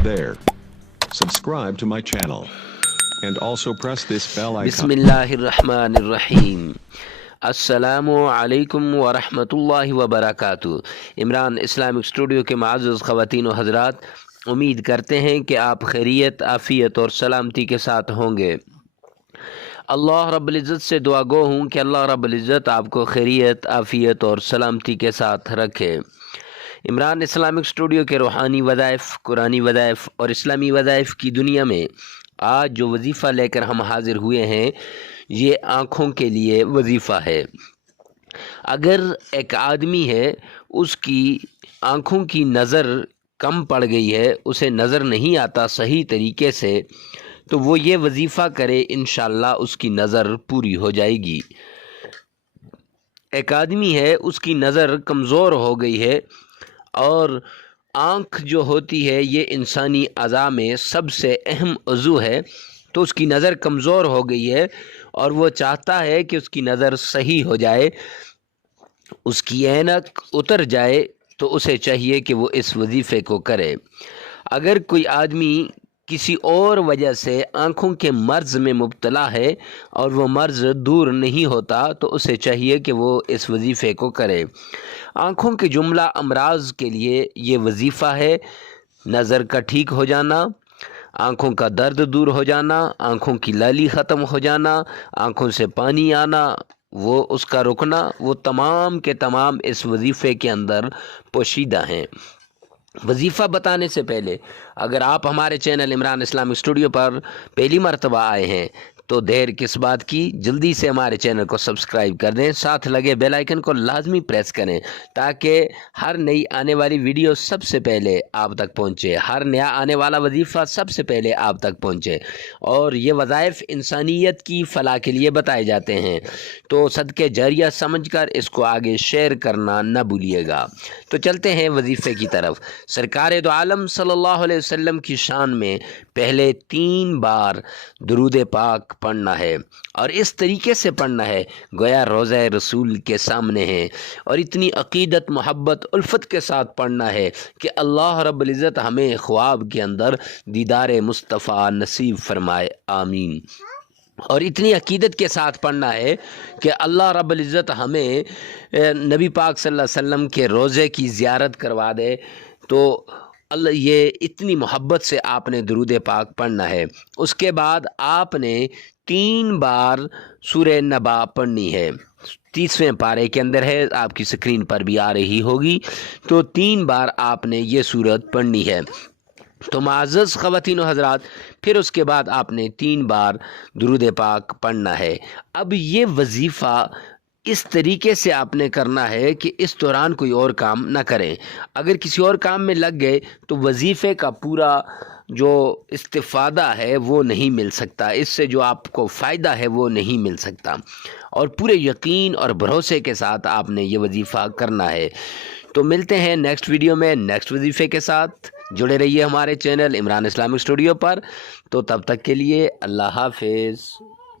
there. Subscribe to my channel. And also press this bell icon. बिस्मिल्लाहिर्रहमानिर्रहीम। अस्सलामु अलैकुम व रहमतुल्लाहि व बरकातुहू। इमरान इस्लामिक स्टूडियो के मुअज़्ज़ज़ ख़वातीन व हज़रात, उम्मीद करते हैं कि आप खैरियत, आफ़ियत और सलामती के साथ होंगे। अल्लाह रब्बुल इज़्ज़त से दुआ गो हूँ कि अल्लाह रब्बुल इज़्ज़त आपको खैरियत, आफ़ियत और सलामती के साथ रखे। इमरान इस्लामिक स्टूडियो के रूहानी वज़ाइफ़, कुरानी वज़ाइफ़ और इस्लामी वज़ाइफ़ की दुनिया में आज जो वजीफ़ा लेकर हम हाज़िर हुए हैं, ये आँखों के लिए वजीफ़ा है। अगर एक आदमी है, उसकी आँखों की नज़र कम पड़ गई है, उसे नज़र नहीं आता सही तरीके से, तो वो ये वजीफ़ा करे, इंशाअल्लाह उसकी नज़र पूरी हो जाएगी। एक आदमी है, उसकी नज़र कमज़ोर हो गई है, और आँख जो होती है ये इंसानी अज़ा में सबसे अहम उज़ू है, तो उसकी नज़र कमज़ोर हो गई है और वो चाहता है कि उसकी नज़र सही हो जाए, उसकी ऐनक उतर जाए, तो उसे चाहिए कि वो इस वजीफ़े को करे। अगर कोई आदमी किसी और वजह से आँखों के मर्ज़ में मुब्तला है और वो मर्ज़ दूर नहीं होता, तो उसे चाहिए कि वो इस वजीफ़े को करे। आँखों के जुमला अमराज़ के लिए ये वजीफ़ा है। नज़र का ठीक हो जाना, आँखों का दर्द दूर हो जाना, आँखों की लाली ख़त्म हो जाना, आँखों से पानी आना, वो उसका रुकना, वो तमाम के तमाम इस वजीफ़े के अंदर पोशीदा हैं। वजीफ़ा बताने से पहले अगर आप हमारे चैनल इमरान इस्लामिक स्टूडियो पर पहली मरतबा आए हैं, तो देर किस बात की, जल्दी से हमारे चैनल को सब्सक्राइब कर दें, साथ लगे बेल आइकन को लाजमी प्रेस करें, ताकि हर नई आने वाली वीडियो सबसे पहले आप तक पहुंचे, हर नया आने वाला वजीफ़ा सबसे पहले आप तक पहुंचे। और ये वज़ाइफ़ इंसानियत की फ़लाह के लिए बताए जाते हैं, तो सदक़े जारिया समझकर इसको आगे शेयर करना न भूलिएगा। तो चलते हैं वजीफ़े की तरफ। सरकार दो आलम सल्लल्लाहु अलैहि वसल्लम की शान में पहले 3 बार दुरूद पाक पढ़ना है, और इस तरीके से पढ़ना है गोया रोज़ा रसूल के सामने है, और इतनी अक़ीदत, मोहब्बत, उल्फत के साथ पढ़ना है कि अल्लाह रब्बुल इज़्ज़त हमें ख्वाब के अंदर दीदार मुस्तफ़ा नसीब फरमाए, आमीन। और इतनी अक़ीदत के साथ पढ़ना है कि अल्लाह रब्बुल इज़्ज़त हमें नबी पाक सल्लल्लाहु अलैहि वसल्लम के रोज़े की ज़ियारत करवा दे। तो अल्लाह, ये इतनी मोहब्बत से आपने दुरूद पाक पढ़ना है। उसके बाद आपने 3 बार सूरह नबा पढ़नी है, 30वें पारे के अंदर है, आपकी स्क्रीन पर भी आ रही होगी। तो 3 बार आपने ये सूरत पढ़नी है। तो मुअज़्ज़ज़ ख़वातीन व हज़रात, फिर उसके बाद आपने 3 बार दुरूद पाक पढ़ना है। अब ये वजीफ़ा इस तरीके से आपने करना है कि इस दौरान कोई और काम ना करें। अगर किसी और काम में लग गए तो वजीफ़े का पूरा जो इस्तिफ़ादा है वो नहीं मिल सकता, इससे जो आपको फ़ायदा है वो नहीं मिल सकता। और पूरे यकीन और भरोसे के साथ आपने ये वजीफ़ा करना है। तो मिलते हैं नेक्स्ट वीडियो में नेक्स्ट वजीफ़े के साथ। जुड़े रहिए हमारे चैनल इमरान इस्लामिक स्टूडियो पर। तो तब तक के लिए अल्लाह हाफ़िज़।